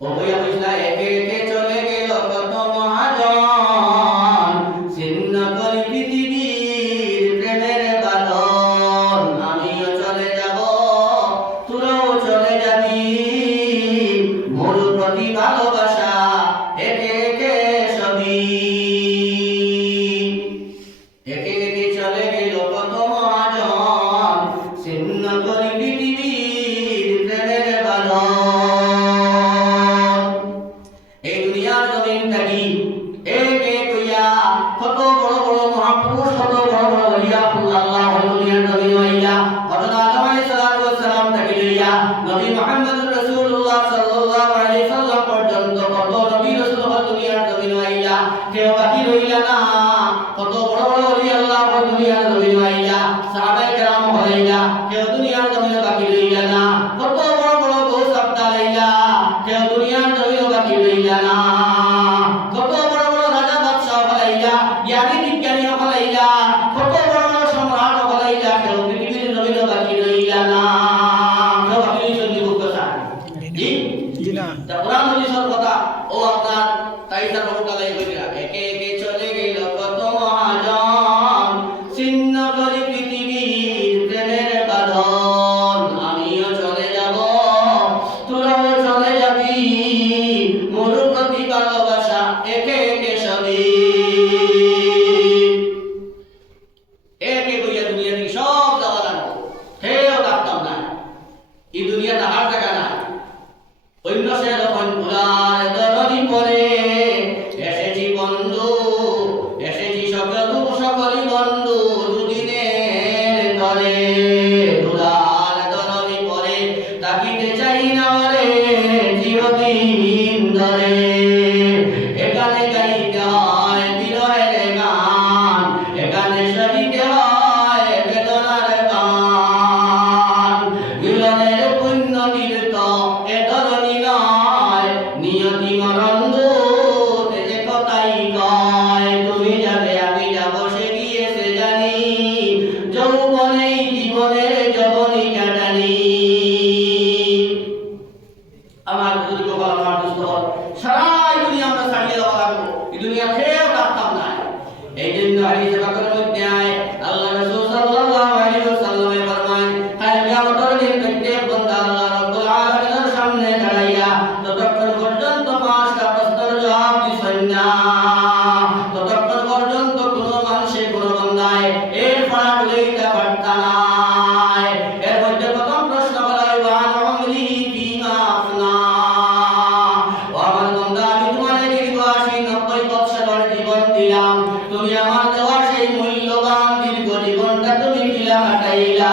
ও বইয়া বুঝলা একে একে চলে গেল কত মহাজন, ছিন্ন করি পৃথিবীর প্রেমের বাঁধন। আমিও চলে যাব, তোরাও চলে যাবি, মোর প্রতি ভালোবাসা একে একে সবই। একে একে চলে গেল কত মহাজন, ছিন্ন করি পৃথিবীর প্রেমের বাঁধন। এই দুনিয়ার জমিনটা কি এক এক হইয়া কত বড় বড় মহাপুরুষ, কত বড় বড় ওলিয়া আল্লাহ দুনিয়ার জমিন হইয়া হযরত আদম আলাইহিস সালাতু ওয়াস সালাম থেকে লইয়া নবী মুহাম্মদুর রাসূলুল্লাহ সাল্লাল্লাহু আলাইহি সাল্লাম পর্যন্ত কত নবী রাসূল দুনিয়ার জমিন হইয়া কেউ বাকি রইলা না। কত বড় বড় ওলিয়া আল্লাহ দুনিয়ার জমিন হইয়া সাহাবায়ে কেরাম হইলা কেউ দুনিয়ার জমিনে বাকি রইলা না। কত বড় বড় গৌস আব্দাল হইলা কেউ দুনিয়ার জমিনে বাকি রইলা না। কত বড় বড় রাজা বাদশাহ হইলা, জ্ঞানী বিজ্ঞানী হইলা, কত বড় বড় সম্রাট হইলা, কেউ পৃথিবীর জমিনে বাকি রইলা না। কেউ বাকি রইছেন কি বলতে চান? জি না। তা কোরআন হাদিসের কথা ও আপনার তাইসা রহমাতুল্লাহি কইরা একে একে চলে গেল কত মহাজন, ছিন্ন করি পৃথিবীর প্রেমের বাঁধন। আমিও চলে যাব, তোরাও চলে যাবি, মোর প্রতি ভালোবাসা একে একে সবই। একে কইয়া দুনিয়া থেকে সব যাওয়া লাগবে, কেউ থাকতাম না। এই দুনিয়াটা হার জায়গা না। অন্য সে যখন ভোলার দরদি পরে এসেছি বন্ধু, এসেছি সকলই বন্ধু দুদিনের তরে। ভোলার দরদি পরে তাকিতে চাই না ওরে চিরদিন ধরে। এখানে গাইতে হয় বিরহের গান, এখানে সহিতে হয় বেদনার গান। মিলনের পুণ্য তীর্থ এ ধরনী নয়, নিয়তি মরণ দূত এ কথাই কয়। তুমি যাবে আমি যাব সে গিয়েছে জানি, যৌবনেই জীবনের যবনী কাটানি। আমার বুজুর্গ বল, আমার দোস্ত বল, সারা দুনিয়া আমরা ছাড়িয়ে দেওয়া লাগবো, এই দুনিয়া কেউ থাকতাম না। এই জন্য হাদিসে পাকের মধ্যে আয় আল্লাহ রাসূল সাল্লাল্লাহু আলাইহি ওয়াসাল্লাম ফরমান, কাল কিয়ামতের দিন প্রত্যেক বান্দা আল্লাহ রাব্বুল আলামিনের সামনে দাঁড়াইয়া ততক্ষণ পর্যন্ত পাঁচটা প্রশ্নের জবাব দিছেন না, ততক্ষণ পর্যন্ত কোনো মানুষে কোনো বান্দায় এর ফাড়া লইতে পারতা না। এর মধ্যে প্রথম প্রশ্ন হলো ওয়ান উমরিহি ফিমা আফনা। ও আমার বান্দা, আমি তোমার দীর্ঘ 80-90 বছরের জীবন দিলাম, তুমি আমার দেওয়া সেই মূল্যবান দীর্ঘ জীবনটা তুমি কিলা কাটাইলা।